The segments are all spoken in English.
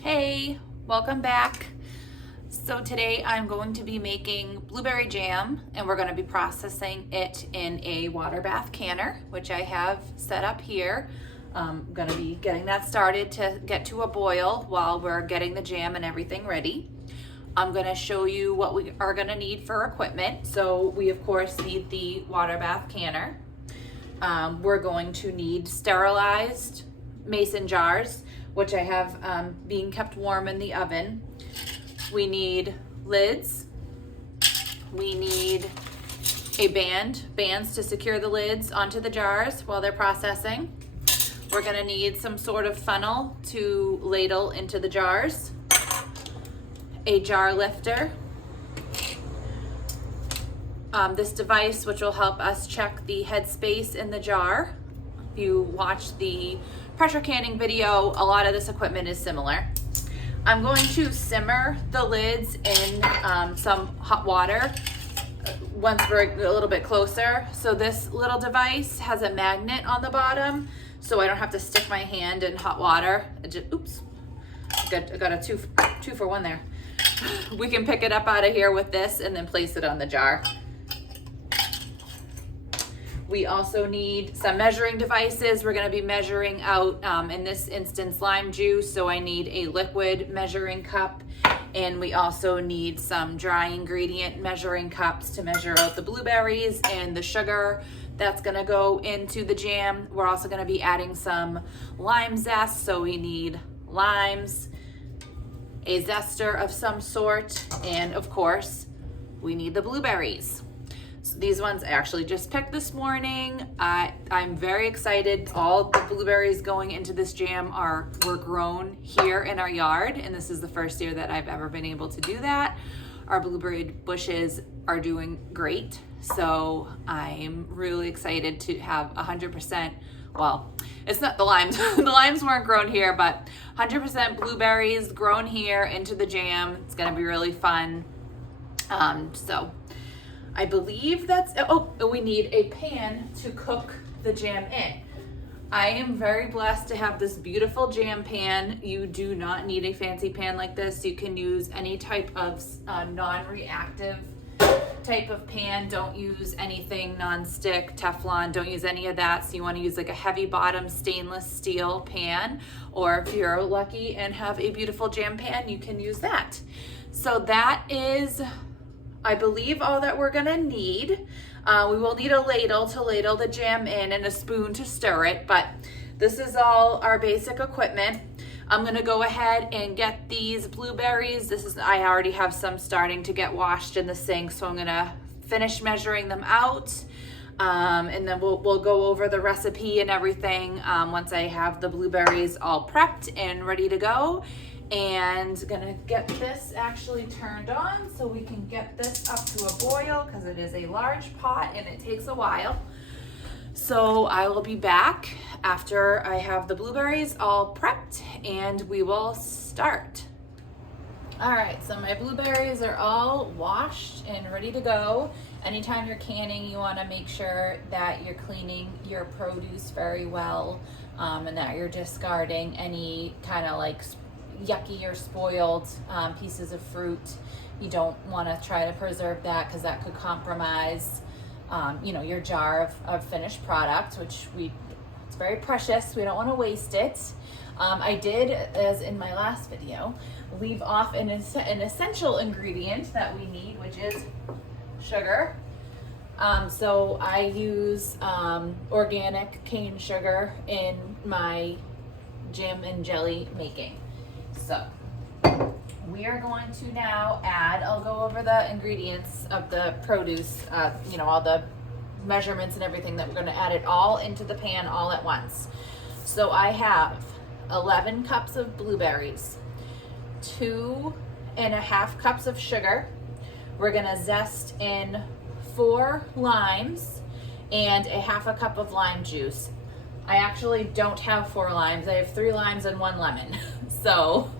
Hey, welcome back. So today I'm going to be making blueberry jam and we're going to be processing it in a water bath canner, which I have set up here. I'm going to be getting that started to get to a boil while we're getting the jam and everything ready. I'm going to show you what we are going to need for equipment. So we of course need the water bath canner. We're going to need sterilized mason jars, which I have being kept warm in the oven. We need lids. We need bands to secure the lids onto the jars while they're processing. We're gonna need some sort of funnel to ladle into the jars, a jar lifter, this device which will help us check the headspace in the jar. If you watch the pressure canning video, a lot of this equipment is similar. I'm going to simmer the lids in some hot water once we're a little bit closer. So this little device has a magnet on the bottom, so I don't have to stick my hand in hot water. Oops, I got a two for one there. We can pick it up out of here with this and then place it on the jar. We also need some measuring devices. We're gonna be measuring out, in this instance, lime juice, so I need a liquid measuring cup, and we also need some dry ingredient measuring cups to measure out the blueberries and the sugar that's gonna go into the jam. We're also gonna be adding some lime zest, so we need limes, a zester of some sort, and of course, we need the blueberries. These ones I actually just picked this morning. I'm very excited. All the blueberries going into this jam were grown here in our yard, and this is the first year that I've ever been able to do that. Our blueberry bushes are doing great, so I'm really excited to have 100%, well, it's not the limes. The limes weren't grown here, but 100% blueberries grown here into the jam. It's gonna be really fun. So I believe we need a pan to cook the jam in. I am very blessed to have this beautiful jam pan. You do not need a fancy pan like this. You can use any type of non-reactive type of pan. Don't use anything non-stick, Teflon, don't use any of that. So you wanna use like a heavy bottom stainless steel pan, or if you're lucky and have a beautiful jam pan, you can use that. So that is, I believe, all that we're gonna need. We will need a ladle to ladle the jam in and a spoon to stir it, but this is all our basic equipment. I'm gonna go ahead and get these blueberries. I already have some starting to get washed in the sink, so I'm gonna finish measuring them out. And then we'll go over the recipe and everything once I have the blueberries all prepped and ready to go. And gonna get this actually turned on so we can get this up to a boil, because it is a large pot and it takes a while. So I will be back after I have the blueberries all prepped and we will start. All right, so my blueberries are all washed and ready to go. Anytime you're canning, you wanna make sure that you're cleaning your produce very well, and that you're discarding any kind of like yucky or spoiled pieces of fruit. You don't want to try to preserve that, because that could compromise your jar of finished product, which it's very precious. We don't want to waste it. I did, as in my last video, leave off an essential ingredient that we need, which is sugar. So I use organic cane sugar in my jam and jelly making. So we are going to now I'll go over the ingredients of the produce, all the measurements and everything that we're going to add it all into the pan all at once. So I have 11 cups of blueberries, 2.5 cups of sugar. We're going to zest in 4 limes and a half a cup of lime juice. I actually don't have 4 limes. I have 3 limes and 1 lemon. So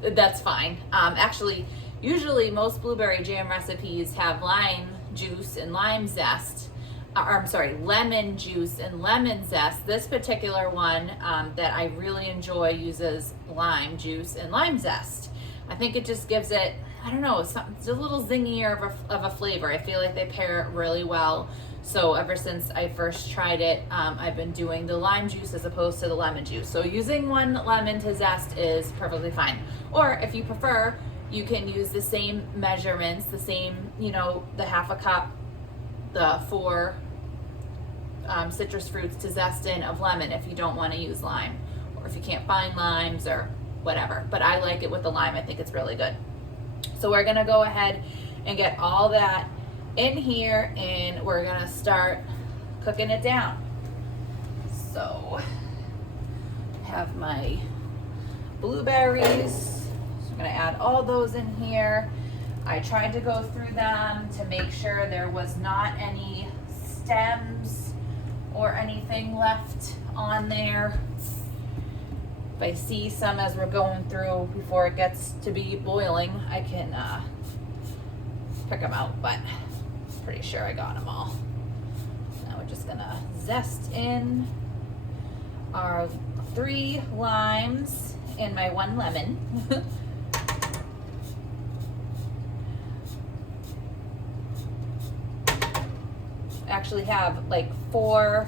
that's fine. Actually, usually most blueberry jam recipes have lime juice and lime zest. I'm sorry, lemon juice and lemon zest. This particular one that I really enjoy uses lime juice and lime zest. I think it just gives it, I don't know, it's a little zingier of a flavor. I feel like they pair really well. So ever since I first tried it, I've been doing the lime juice as opposed to the lemon juice. So using one lemon to zest is perfectly fine. Or if you prefer, you can use the same measurements, the same, you know, the half a cup, the 4 citrus fruits to zest in of lemon if you don't want to use lime, or if you can't find limes or whatever. But I like it with the lime. I think it's really good. So we're gonna go ahead and get all that in here, and we're gonna start cooking it down. So I have my blueberries, so I'm gonna add all those in here. I tried to go through them to make sure there was not any stems or anything left on there. If I see some as we're going through before it gets to be boiling, I can pick them out, but pretty sure I got them all. Now we're just gonna zest in our 3 limes and my 1 lemon. Actually have like 4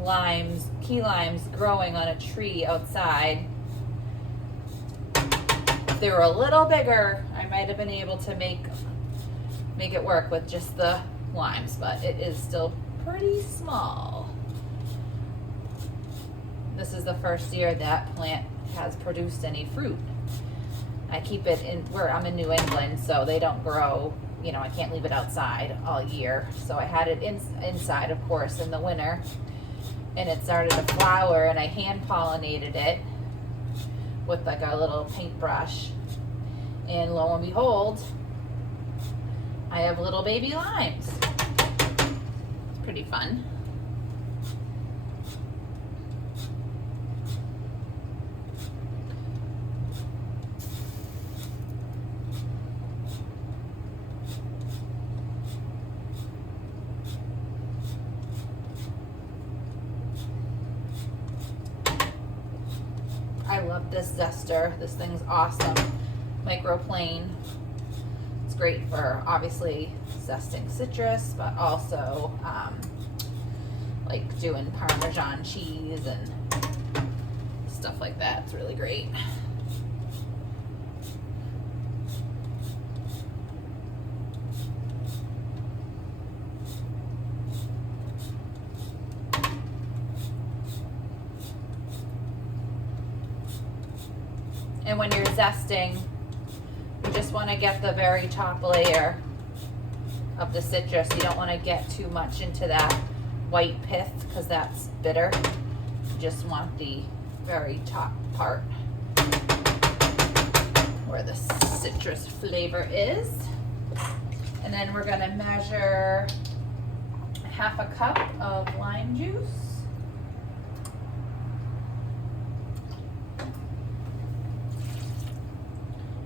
limes, key limes growing on a tree outside. If they were a little bigger, I might have been able to make it work with just the limes, but it is still pretty small. This is the first year that plant has produced any fruit. I keep it in where I'm in New England, so they don't grow, you know, I can't leave it outside all year. So I had it inside, of course, in the winter, and it started to flower, and I hand pollinated it with like a little paintbrush, and lo and behold, I have little baby limes. It's pretty fun. I love this zester. This thing's awesome. Microplane. It's great for obviously zesting citrus, but also like doing Parmesan cheese and stuff like that. It's really great. And when you're zesting, you just want to get the very top layer of the citrus. You don't want to get too much into that white pith because that's bitter. You just want the very top part where the citrus flavor is. And then we're going to measure half a cup of lime juice.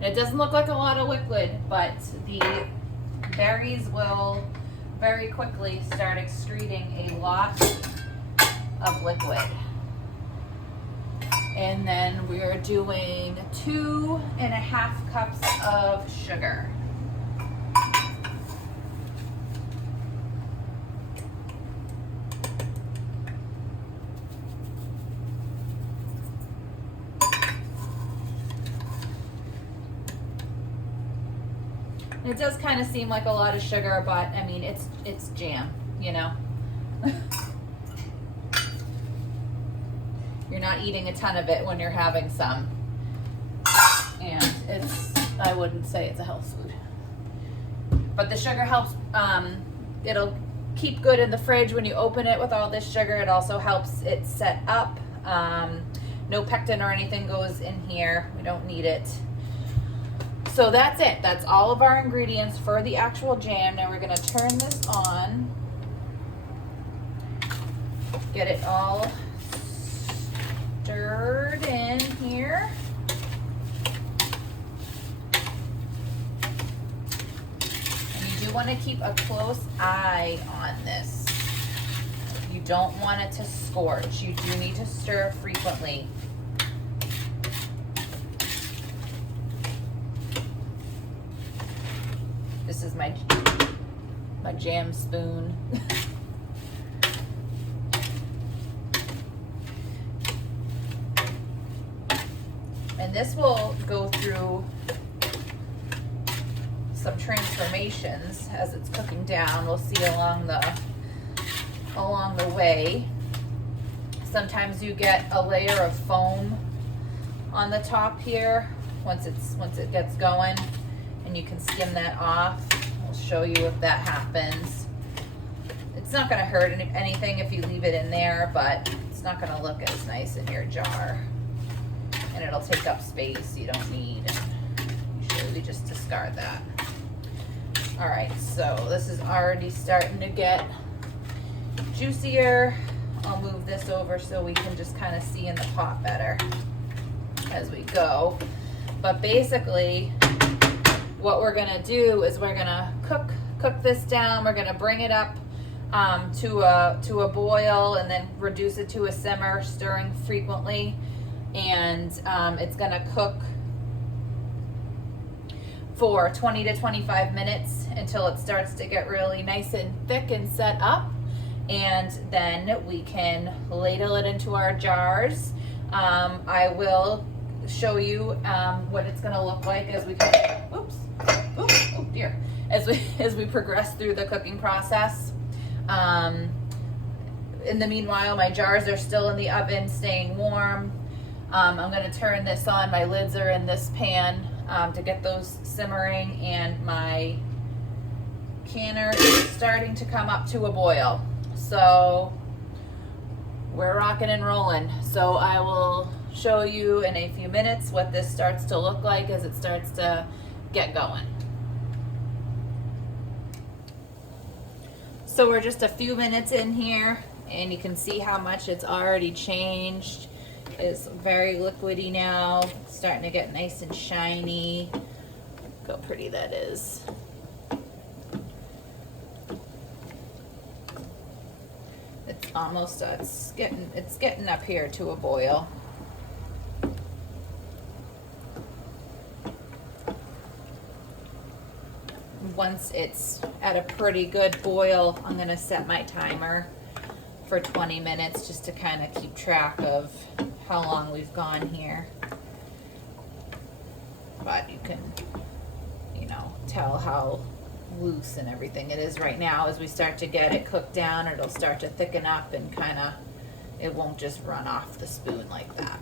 It doesn't look like a lot of liquid, but the berries will very quickly start excreting a lot of liquid. And then we're doing 2.5 cups of sugar. It does kind of seem like a lot of sugar, but I mean, it's jam, you know. You're not eating a ton of it when you're having some. And I wouldn't say it's a health food. But the sugar helps, it'll keep good in the fridge when you open it with all this sugar. It also helps it set up. No pectin or anything goes in here. We don't need it. So that's it. That's all of our ingredients for the actual jam. Now we're going to turn this on. Get it all stirred in here. And you do want to keep a close eye on this. You don't want it to scorch. You do need to stir frequently. This is my jam spoon. And this will go through some transformations as it's cooking down. We'll see along the way. Sometimes you get a layer of foam on the top here once it gets going, and you can skim that off. I'll show you if that happens. It's not going to hurt anything if you leave it in there, but it's not going to look as nice in your jar, and it'll take up space you don't need. Usually we just discard that. All right, so this is already starting to get juicier. I'll move this over so we can just kind of see in the pot better as we go. But basically, what we're gonna do is we're gonna cook this down. We're gonna bring it up to a boil, and then reduce it to a simmer, stirring frequently. And it's gonna cook for 20 to 25 minutes until it starts to get really nice and thick and set up. And then we can ladle it into our jars. I will show you what it's gonna look like as we oh dear, as we progress through the cooking process. In the meanwhile, my jars are still in the oven, staying warm. I'm gonna turn this on. My lids are in this pan to get those simmering, and my canner is starting to come up to a boil. So we're rocking and rolling. So I will show you in a few minutes what this starts to look like as it starts to get going. So we're just a few minutes in here, and you can see how much it's already changed. It's very liquidy now, starting to get nice and shiny. Look how pretty that is. It's almost it's getting up here to a boil. Once it's at a pretty good boil, I'm gonna set my timer for 20 minutes just to kind of keep track of how long we've gone here. But you can, tell how loose and everything it is right now. As we start to get it cooked down, it'll start to thicken up, and it won't just run off the spoon like that.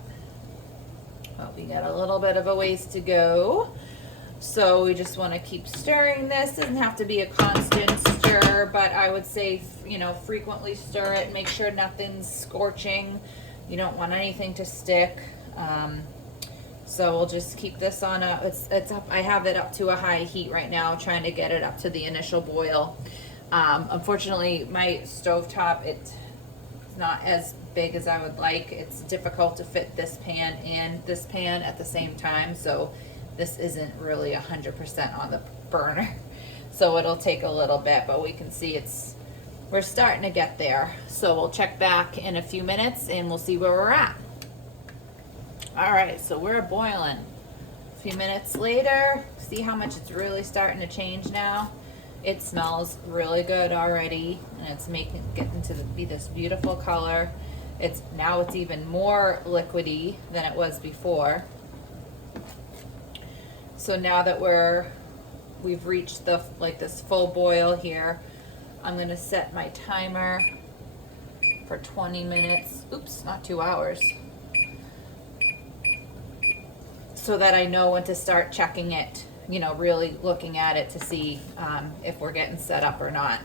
But we got a little bit of a ways to go. So we just want to keep stirring this. Doesn't have to be a constant stir, but I would say, frequently stir it. Make sure nothing's scorching. You don't want anything to stick. So we'll just keep this on it's up. I have it up to a high heat right now, trying to get it up to the initial boil. Unfortunately, my stovetop, it's not as big as I would like. It's difficult to fit this pan and this pan at the same time, so this isn't really 100% on the burner. So it'll take a little bit, but we can see we're starting to get there. So we'll check back in a few minutes and we'll see where we're at. All right, so we're boiling. A few minutes later, see how much it's really starting to change now. It smells really good already, and it's getting to be this beautiful color. Now it's even more liquidy than it was before. So now that we've reached this full boil here, I'm gonna set my timer for 20 minutes. Oops, not 2 hours. So that I know when to start checking it, really looking at it to see if we're getting set up or not.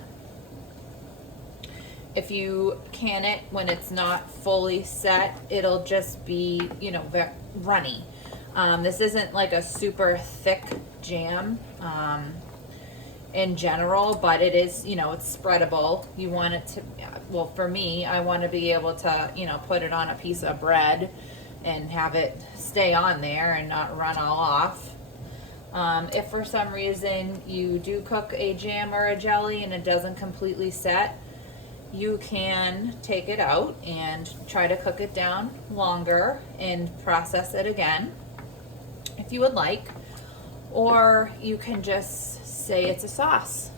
If you can it when it's not fully set, it'll just be, runny. This isn't like a super thick jam in general, but it is, it's spreadable. You want it to, well, for me, I want to be able to, put it on a piece of bread and have it stay on there and not run all off. If for some reason you do cook a jam or a jelly and it doesn't completely set, you can take it out and try to cook it down longer and process it again if you would like. Or you can just say it's a sauce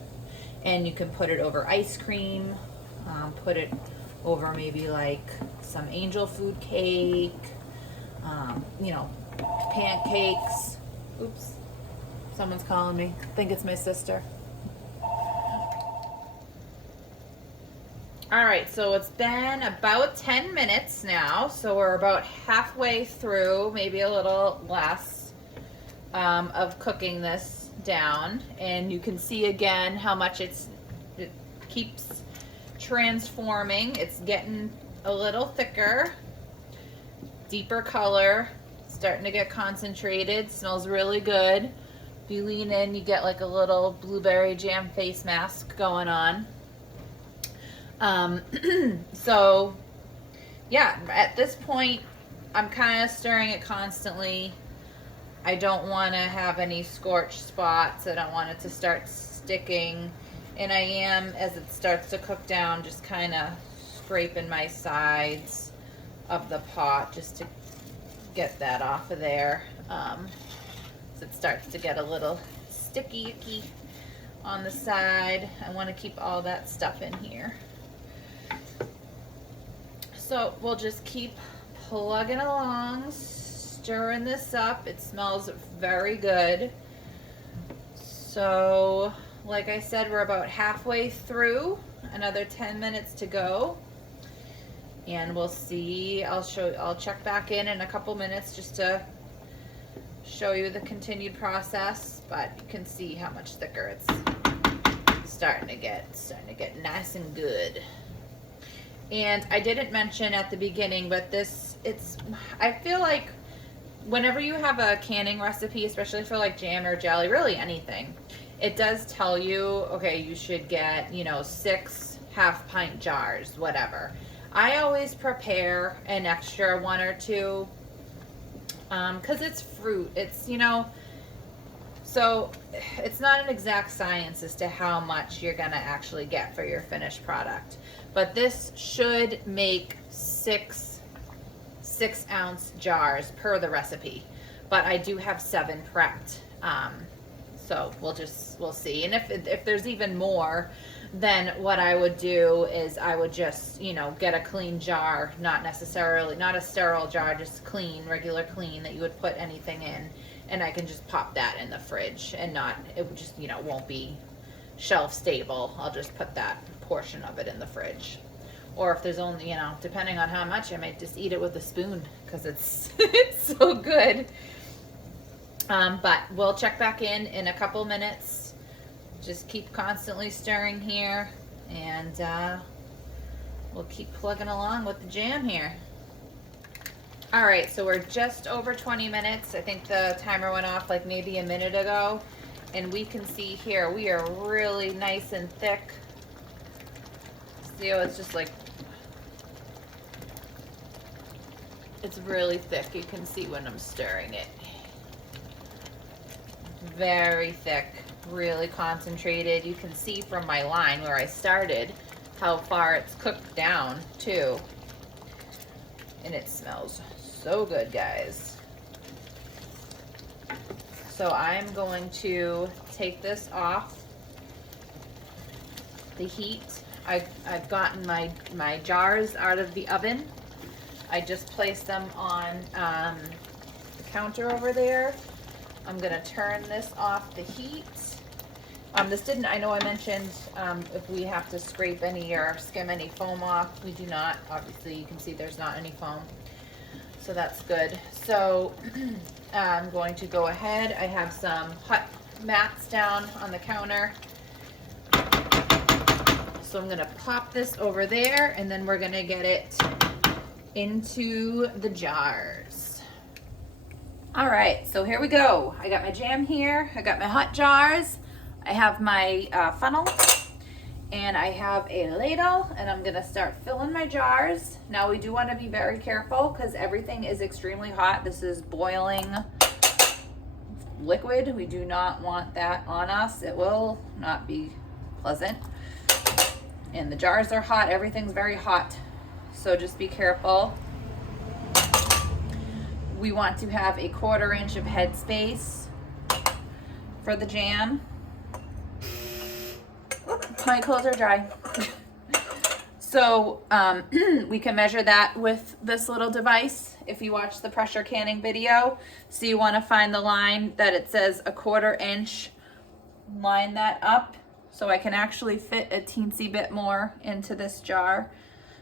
and you can put it over ice cream, put it over maybe like some angel food cake, you know, pancakes. Oops, someone's calling me. I think it's my sister. All right, so it's been about 10 minutes now, so we're about halfway through, maybe a little less, of cooking this down. And you can see again how much it keeps transforming. It's getting a little thicker, deeper color, starting to get concentrated, smells really good. If you lean in, you get like a little blueberry jam face mask going on. So yeah, at this point, I'm kind of stirring it constantly. I don't want to have any scorched spots. I don't want it to start sticking. And I am, as it starts to cook down, just kind of scraping my sides of the pot just to get that off of there. So it starts to get a little sticky icky on the side. I want to keep all that stuff in here. So we'll just keep plugging along, stirring this up. It smells very good. So like I said, we're about halfway through, another 10 minutes to go. And we'll see, I'll check back in a couple minutes just to show you the continued process, but you can see how much thicker it's starting to get nice and good. And I didn't mention at the beginning, but I feel like whenever you have a canning recipe, especially for like jam or jelly, really anything, it does tell you, okay, you should get, 6 half-pint jars, whatever. I always prepare an extra 1 or 2, because it's fruit. It's, so it's not an exact science as to how much you're gonna actually get for your finished product. But this should make 6 6-ounce jars per the recipe. But I do have 7 prepped. So we'll see. And if there's even more, then what I would do is I would just, get a clean jar, not a sterile jar, just clean, regular clean that you would put anything in. And I can just pop that in the fridge and it would just, won't be shelf stable. I'll just put that portion of it in the fridge. Or if there's only, depending on how much, I might just eat it with a spoon because it's, it's so good. But we'll check back in a couple minutes. Just keep constantly stirring here, and we'll keep plugging along with the jam here. All right, so we're just over 20 minutes. I think the timer went off like maybe a minute ago, and we can see here we are really nice and thick. See how it's just like, it's really thick. You can see when I'm stirring it. Very thick, really concentrated. You can see from my line where I started how far it's cooked down too. And it smells so good, guys. So I'm going to take this off the heat. I've gotten my jars out of the oven. I just placed them on the counter over there. I'm gonna turn this off the heat. I know I mentioned if we have to scrape any or skim any foam off. We do not. Obviously, you can see there's not any foam. So that's good. So I'm going to go ahead. I have some hot mats down on the counter. So I'm gonna pop this over there, and then we're gonna get it into the jars. All right, so here we go. I got my jam here. I got my hot jars. I have my funnel, and I have a ladle, and I'm gonna start filling my jars. Now we do want to be very careful because everything is extremely hot. This is boiling liquid. We do not want that on us. It will not be pleasant. And the jars are hot. Everything's very hot. So just be careful. We want to have a 1/4 inch of head space for the jam. My clothes are dry. So we can measure that with this little device if you watch the pressure canning video. So you want to find the line that it says a 1/4 inch, line that up so I can actually fit a teensy bit more into this jar.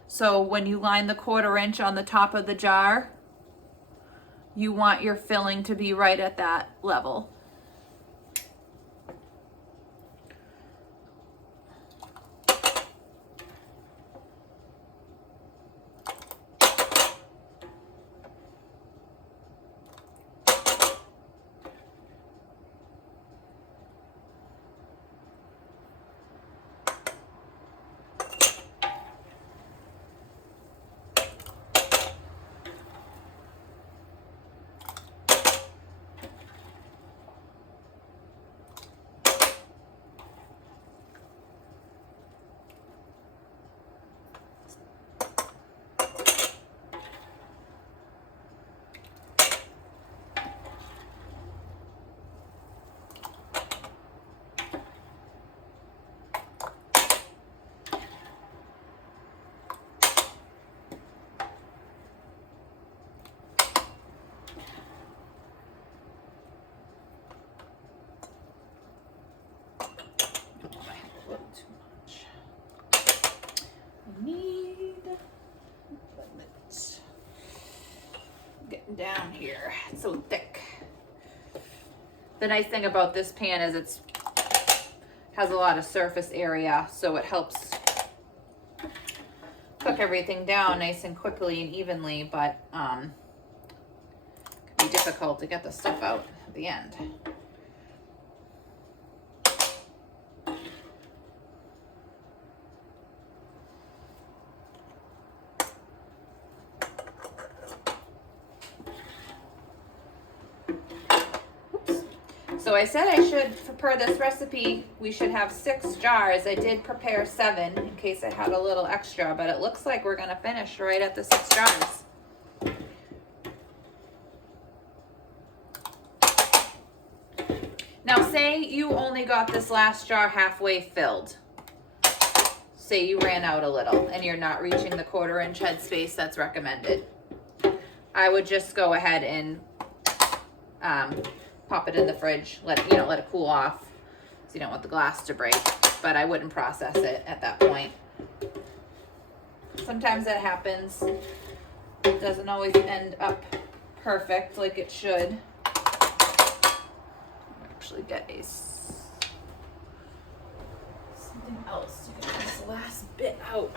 So when you line the 1/4 inch on the top of the jar, you want your filling to be right at that level. Getting down here, it's so thick. The nice thing about this pan is it's has a lot of surface area, so it helps cook everything down nice and quickly and evenly, but it can be difficult to get the stuff out at the end. So I said I should, per this recipe, we should have 6 jars. I did prepare 7 in case I had a little extra, but it looks like we're gonna finish right at the 6 jars. Now say you only got this last jar halfway filled. Say you ran out a little and you're not reaching the 1/4 inch head space that's recommended. I would just go ahead and pop it in the fridge, let it cool off, so you don't want the glass to break, but I wouldn't process it at that point. Sometimes that happens. It doesn't always end up perfect like it should. I'll actually get something else to get this last bit out.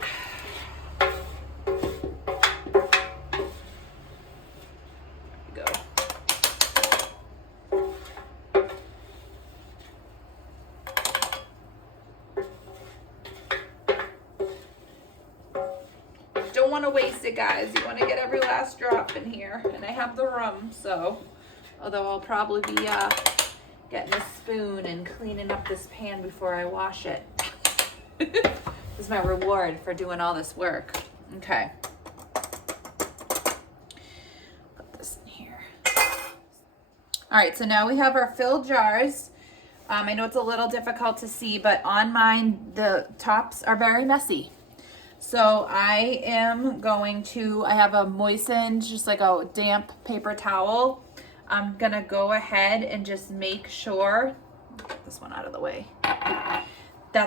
Don't want to waste it, guys. You want to get every last drop in here, and I have the room, so although I'll probably be getting a spoon and cleaning up this pan before I wash it. This is my reward for doing all this work. Okay, put this in here. All right, so now we have our filled jars. I know it's a little difficult to see, but on mine the tops are very messy. So I am going to, I have a moistened, just like a damp paper towel. I'm gonna go ahead and just make sure, get this one out of the way, that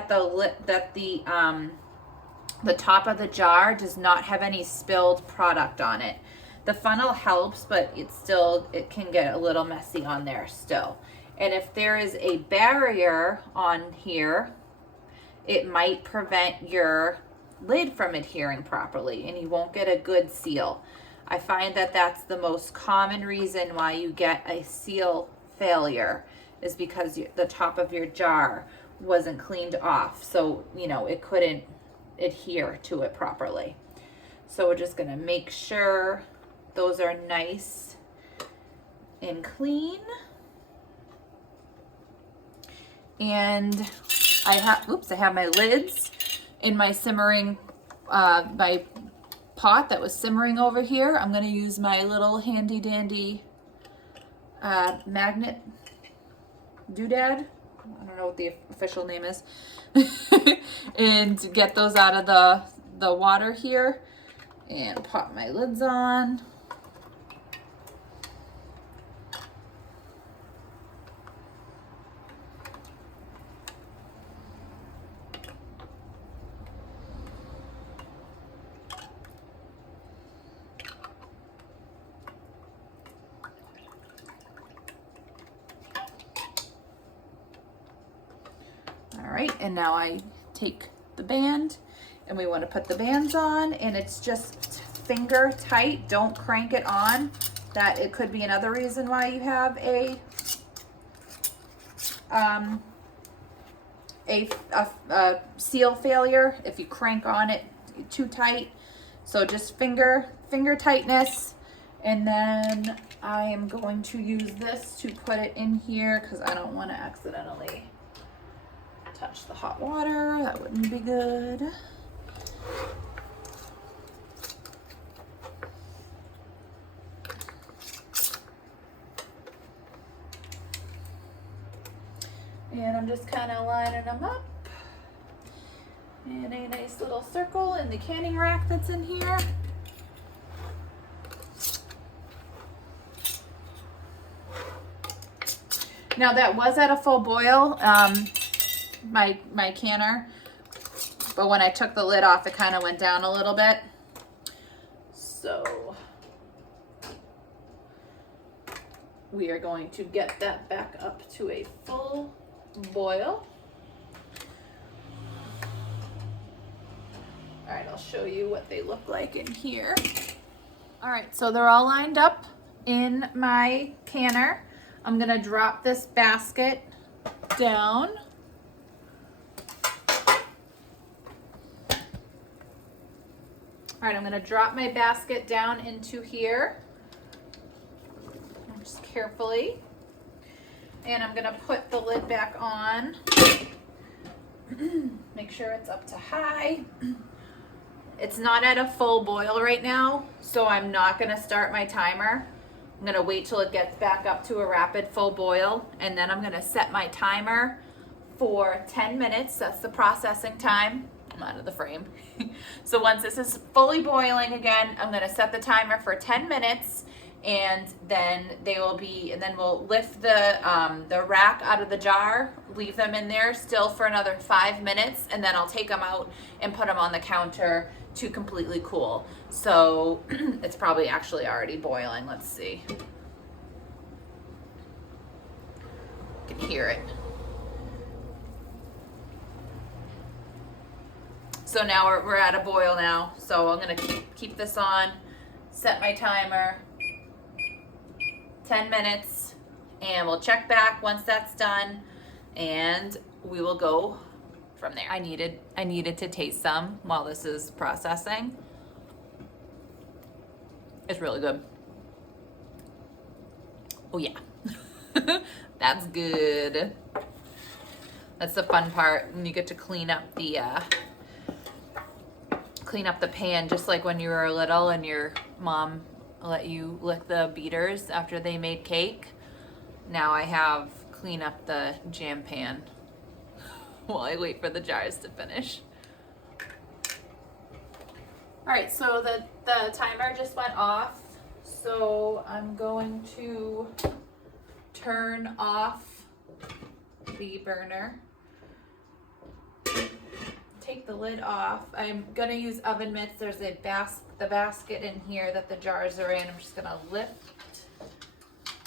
the top of the jar does not have any spilled product on it. The funnel helps, but it can get a little messy on there still. And if there is a barrier on here, it might prevent your lid from adhering properly and you won't get a good seal. I find that that's the most common reason why you get a seal failure, is because the top of your jar wasn't cleaned off, so it couldn't adhere to it properly. So we're just gonna make sure those are nice and clean. And I have my lids in my simmering, my pot that was simmering over here. I'm gonna use my little handy dandy magnet doodad. I don't know what the official name is. And get those out of the water here and pop my lids on. All right, and now I take the band and we want to put the bands on, and it's just finger tight. Don't crank it on. That it could be another reason why you have a seal failure, if you crank on it too tight. So just finger tightness. And then I am going to use this to put it in here because I don't want to accidentally touch the hot water. That wouldn't be good. And I'm just kind of lining them up in a nice little circle in the canning rack that's in here. Now that was at a full boil, my canner, but when I took the lid off, it kind of went down a little bit. So we are going to get that back up to a full boil. All right, I'll show you what they look like in here. All right, so they're all lined up in my canner. I'm gonna drop this basket down. All right, I'm gonna drop my basket down into here, just carefully. And I'm gonna put the lid back on. Make sure it's up to high. It's not at a full boil right now, so I'm not gonna start my timer. I'm gonna wait till it gets back up to a rapid full boil, and then I'm gonna set my timer for 10 minutes. That's the processing time. I'm out of the frame. So once this is fully boiling again, I'm gonna set the timer for 10 minutes, and then we'll lift the rack out of the jar, leave them in there still for another 5 minutes, and then I'll take them out and put them on the counter to completely cool. So it's probably actually already boiling. Let's see. You can hear it. So now we're at a boil now. So I'm gonna keep this on, set my timer, 10 minutes, and we'll check back once that's done, and we will go from there. I needed to taste some while this is processing. It's really good. Oh yeah. That's good. That's the fun part, and you get to clean up the pan, just like when you were little and your mom let you lick the beaters after they made cake. Now I have clean up the jam pan while I wait for the jars to finish. All right, so the timer just went off, so I'm going to turn off the burner. Take the lid off. I'm gonna use oven mitts. There's the basket in here that the jars are in. I'm just gonna lift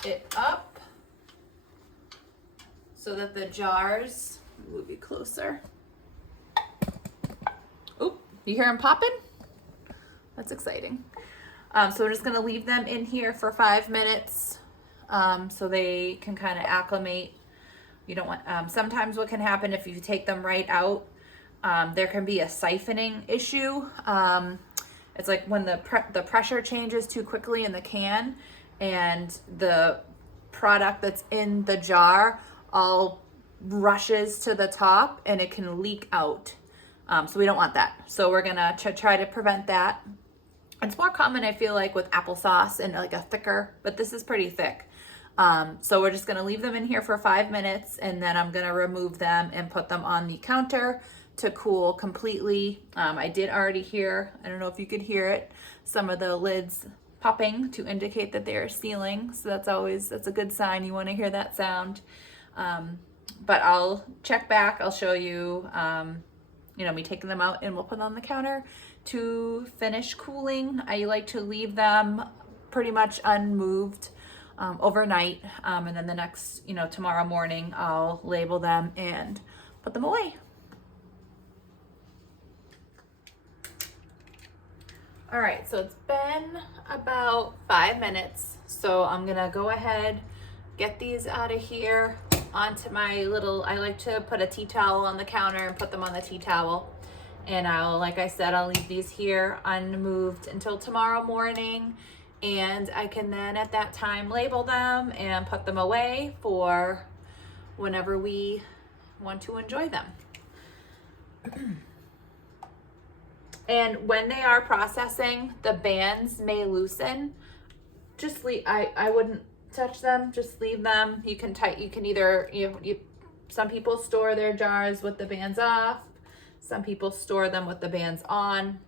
it up so that the jars, move you closer. Oop, you hear them popping? That's exciting. So we're just gonna leave them in here for 5 minutes so they can kind of acclimate. You don't want, sometimes what can happen if you take them right out, there can be a siphoning issue. It's like when the pressure changes too quickly in the can, and the product that's in the jar all rushes to the top and it can leak out. So we don't want that. So we're gonna try to prevent that. It's more common, I feel like, with applesauce and like a thicker, but this is pretty thick. So we're just gonna leave them in here for 5 minutes, and then I'm gonna remove them and put them on the counter to cool completely. I did already hear, I don't know if you could hear it, some of the lids popping to indicate that they are sealing. So that's a good sign. You wanna hear that sound. But I'll check back, I'll show you, me taking them out, and we'll put them on the counter to finish cooling. I like to leave them pretty much unmoved overnight, and then the next, tomorrow morning, I'll label them and put them away. All right, so it's been about 5 minutes, so I'm gonna go ahead, get these out of here onto my I like to put a tea towel on the counter and put them on the tea towel. And like I said, I'll leave these here unmoved until tomorrow morning. And I can then at that time label them and put them away for whenever we want to enjoy them. And when they are processing, the bands may loosen. Just leave, I wouldn't touch them, just leave them. You can either, some people store their jars with the bands off. Some people store them with the bands on.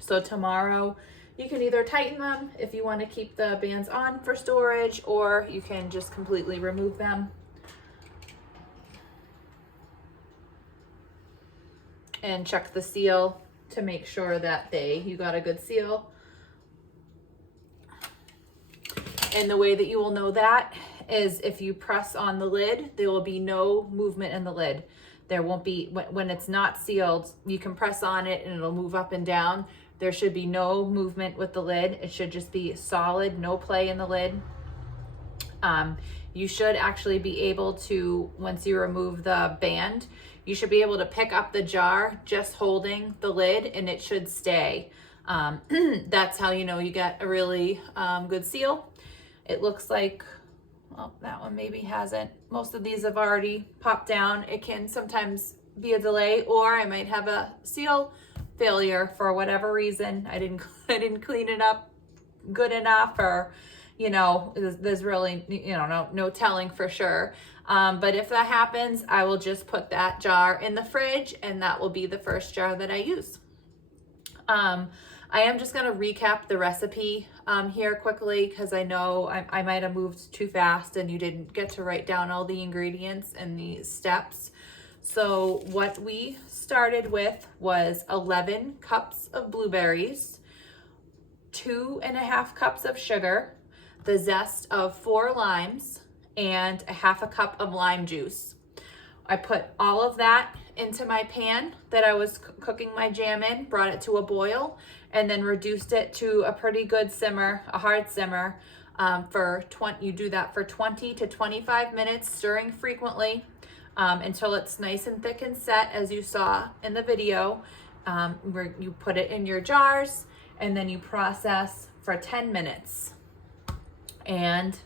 So tomorrow you can either tighten them if you want to keep the bands on for storage, or you can just completely remove them. And check the seal to make sure that you got a good seal. And the way that you will know that is if you press on the lid, there will be no movement in the lid. There won't be, when it's not sealed, you can press on it and it'll move up and down. There should be no movement with the lid. It should just be solid, no play in the lid. You should actually be able to, once you remove the band, you should be able to pick up the jar just holding the lid, and it should stay. That's how you know you get a really good seal. It looks like, well, that one maybe hasn't. Most of these have already popped down. It can sometimes be a delay, or I might have a seal failure for whatever reason. I didn't clean it up good enough, or there's really no telling for sure. But if that happens, I will just put that jar in the fridge, and that will be the first jar that I use. I am just going to recap the recipe here quickly, because I know I might have moved too fast and you didn't get to write down all the ingredients and the steps. So what we started with was 11 cups of blueberries, 2.5 cups of sugar, the zest of 4 limes, and a 1/2 cup of lime juice. I put all of that into my pan that I was cooking my jam in, brought it to a boil, and then reduced it to a pretty good simmer, a hard simmer. You do that for 20 to 25 minutes, stirring frequently until it's nice and thick and set, as you saw in the video, where you put it in your jars, and then you process for 10 minutes. And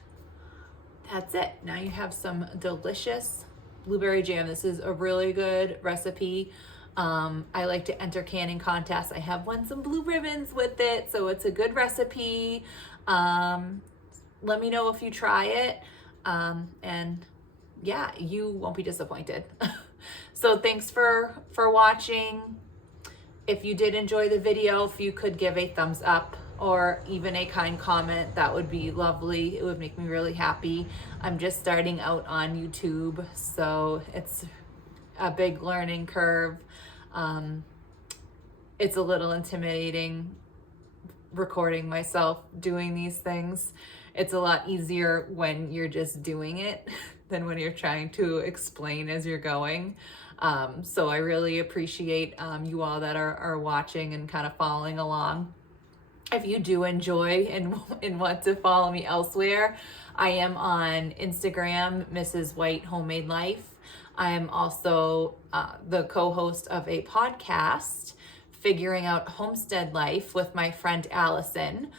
that's it. Now you have some delicious blueberry jam. This is a really good recipe. I like to enter canning contests. I have won some blue ribbons with it, so it's a good recipe. Let me know if you try it, and yeah, you won't be disappointed. So thanks for watching. If you did enjoy the video, if you could give a thumbs up or even a kind comment, that would be lovely. It would make me really happy. I'm just starting out on YouTube, so it's a big learning curve. It's a little intimidating recording myself doing these things. It's a lot easier when you're just doing it than when you're trying to explain as you're going. So I really appreciate you all that are watching and kind of following along. If you do enjoy and want to follow me elsewhere, I am on Instagram, Mrs. White Homemade Life. I am also the co-host of a podcast, Figuring Out Homestead Life, with my friend Allison,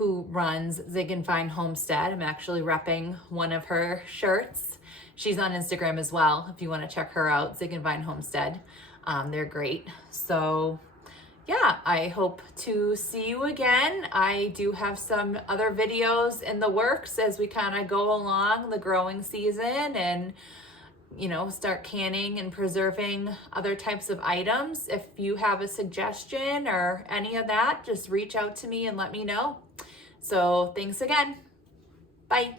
who runs Zig and Vine Homestead. I'm actually repping one of her shirts. She's on Instagram as well, if you want to check her out, Zig and Vine Homestead. They're great. So yeah, I hope to see you again. I do have some other videos in the works as we kind of go along the growing season and, you know, start canning and preserving other types of items. If you have a suggestion or any of that, just reach out to me and let me know. So thanks again. Bye.